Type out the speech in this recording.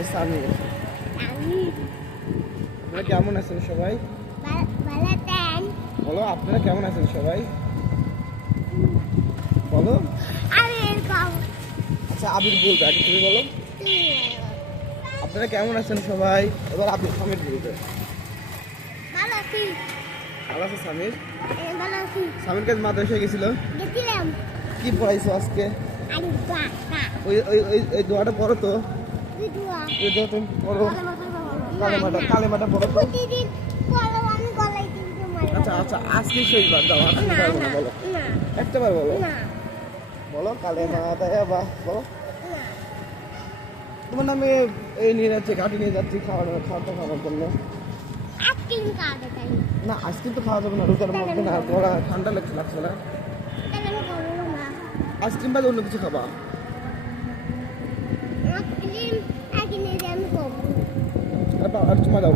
আমি সামির। আপনারা কেমন আছেন সবাই? বলো আপনারা কেমন আছেন সবাই? বলো। আচ্ছা আবির বলবে আগে, তুমি বলো। আপনারা কেমন আছেন সবাই? এবার আপনি সামির বলবে। ভালো আছে সামির? সামির কাছে মাদ্রাসায় গেছিল, কি পড়াইছো আজকে? ওই ওই ওই ওই দোয়াটা পড়ো তো, ওই দোয়া তুমি পড়ো, কালেমাটা পড়ো তো। আচ্ছা আচ্ছা আজকে শেষবার দাও, আজকে পারবো না, বলো একটা বার বলো, বলো কালেমা তাইবা বলো। তোমার নামে এই নিয়ে যাচ্ছে, গাড়ি নিয়ে যাচ্ছি খাওয়ানোর জন্য। না আইসক্রিম তো খাওয়া যাবে না রোজার মধ্যে, না তোমার ঠান্ডা লাগছে না? আইসক্রিম বাদে অন্য কিছু খাবা? আর চুমা দাও।